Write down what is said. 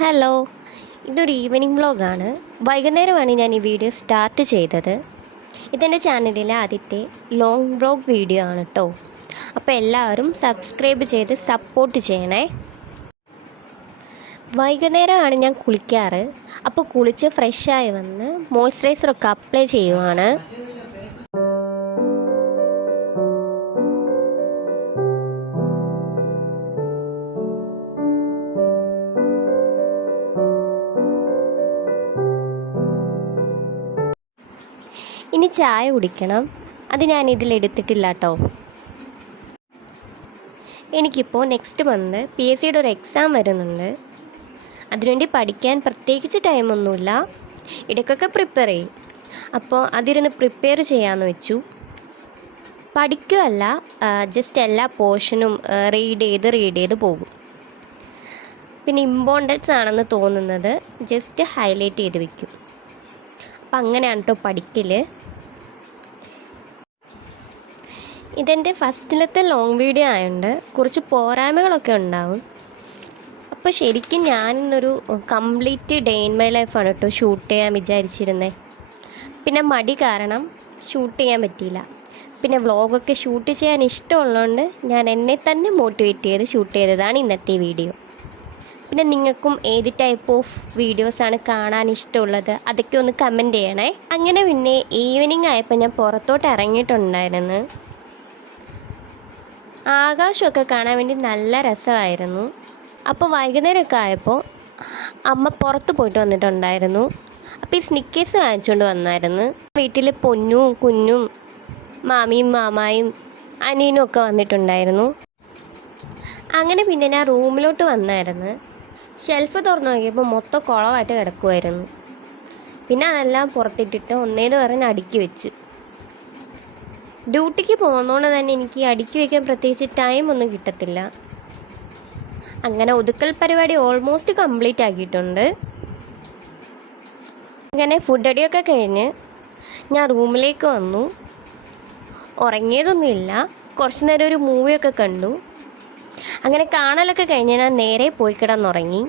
Hello, ഇതൊരു evening വ്ളോഗാണ്. വൈകുന്നേരമാണ് ഞാൻ ഈ വീഡിയോ സ്റ്റാർട്ട് ചെയ്തത്. ഇതെൻ്റെ ചാനലിലെ ആദ്യത്തെ ലോങ് വ്ളോഗ് വീഡിയോ ആണ് കേട്ടോ. അപ്പോൾ എല്ലാവരും സബ്സ്ക്രൈബ് ചെയ്ത് സപ്പോർട്ട് ചെയ്യണേ. വൈകുന്നേരമാണ് ഞാൻ കുളിക്കാറ്. അപ്പോൾ കുളിച്ച് ഫ്രഷായി വന്ന് മോയ്സ്ചറൈസറൊക്കെ അപ്ലൈ ചെയ്യുവാണ്. ഇനി ചായ കുടിക്കണം. അത് ഞാൻ ഇതിലെടുത്തിട്ടില്ല കേട്ടോ. എനിക്കിപ്പോൾ നെക്സ്റ്റ് മന്ത് PSCയുടെ ഒരു എക്സാം വരുന്നുണ്ട്. അതിനുവേണ്ടി പഠിക്കാൻ പ്രത്യേകിച്ച് ടൈമൊന്നുമില്ല. ഇടയ്ക്കൊക്കെ പ്രിപ്പയർ ചെയ്യും. അപ്പോൾ അതിരുന്ന് പ്രിപ്പയർ ചെയ്യാമെന്ന് വെച്ചു. പഠിക്കുകയല്ല, ജസ്റ്റ് എല്ലാ പോർഷനും റീഡ് ചെയ്ത് പോകും. പിന്നെ ഇമ്പോർട്ടൻസ് ആണെന്ന് തോന്നുന്നത് ജസ്റ്റ് ഹൈലൈറ്റ് ചെയ്ത് വയ്ക്കും. അപ്പം അങ്ങനെയാണ് കേട്ടോ പഠിക്കൽ. ഇതെൻ്റെ ഫസ്റ്റിലത്തെ ലോങ് വീഡിയോ ആയതുകൊണ്ട് കുറച്ച് പോരായ്മകളൊക്കെ ഉണ്ടാവും. അപ്പോൾ ശരിക്കും ഞാനിന്നൊരു കംപ്ലീറ്റ് ഡേ ഇൻ മൈ ലൈഫാണ് കേട്ടോ ഷൂട്ട് ചെയ്യാൻ വിചാരിച്ചിരുന്നത്. പിന്നെ മടി കാരണം ഷൂട്ട് ചെയ്യാൻ പറ്റിയില്ല. പിന്നെ വ്ളോഗൊക്കെ ഷൂട്ട് ചെയ്യാൻ ഇഷ്ടമുള്ളതുകൊണ്ട് ഞാൻ എന്നെ തന്നെ മോട്ടിവേറ്റ് ചെയ്ത് ഷൂട്ട് ചെയ്തതാണ് ഇന്നത്തെ വീഡിയോ. പിന്നെ നിങ്ങൾക്കും ഏത് ടൈപ്പ് ഓഫ് വീഡിയോസാണ് കാണാൻ ഇഷ്ടമുള്ളത് അതൊക്കെ ഒന്ന് കമൻറ്റ് ചെയ്യണേ. അങ്ങനെ പിന്നെ ഈവനിങ് ആയപ്പോൾ ഞാൻ പുറത്തോട്ട് ഇറങ്ങിയിട്ടുണ്ടായിരുന്നു. ആകാശമൊക്കെ കാണാൻ വേണ്ടി നല്ല രസമായിരുന്നു. അപ്പോൾ വൈകുന്നേരമൊക്കെ ആയപ്പോൾ അമ്മ പുറത്ത് പോയിട്ട് വന്നിട്ടുണ്ടായിരുന്നു. അപ്പോൾ ഈ സ്നിക്കേഴ്സ് വാങ്ങിച്ചുകൊണ്ട് വന്നായിരുന്നു. വീട്ടിൽ പൊന്നും കുഞ്ഞും മാമിയും മാമായും അനിയനും ഒക്കെ വന്നിട്ടുണ്ടായിരുന്നു. അങ്ങനെ പിന്നെ ഞാൻ റൂമിലോട്ട് വന്നായിരുന്നു. ഷെൽഫ് തുറന്നു നോക്കിയപ്പോൾ മൊത്തം കുളമായിട്ട് കിടക്കുമായിരുന്നു. പിന്നെ അതെല്ലാം പുറത്തിട്ടിട്ട് ഒന്നേന്ന് പറഞ്ഞ് അടുക്കി വെച്ച്. ഡ്യൂട്ടിക്ക് പോകുന്നതുകൊണ്ട് തന്നെ എനിക്ക് അടുക്കി വയ്ക്കാൻ പ്രത്യേകിച്ച് ടൈമൊന്നും കിട്ടത്തില്ല. അങ്ങനെ ഒതുക്കൽ പരിപാടി ഓൾമോസ്റ്റ് കംപ്ലീറ്റ് ആക്കിയിട്ടുണ്ട്. അങ്ങനെ ഫുഡ് അടിയൊക്കെ കഴിഞ്ഞ് ഞാൻ റൂമിലേക്ക് വന്നു. ഉറങ്ങിയതൊന്നുമില്ല, കുറച്ച് നേരം ഒരു മൂവിയൊക്കെ കണ്ടു. അങ്ങനെ കാണലൊക്കെ കഴിഞ്ഞ് ഞാൻ നേരെ പോയി കിടന്നുറങ്ങി.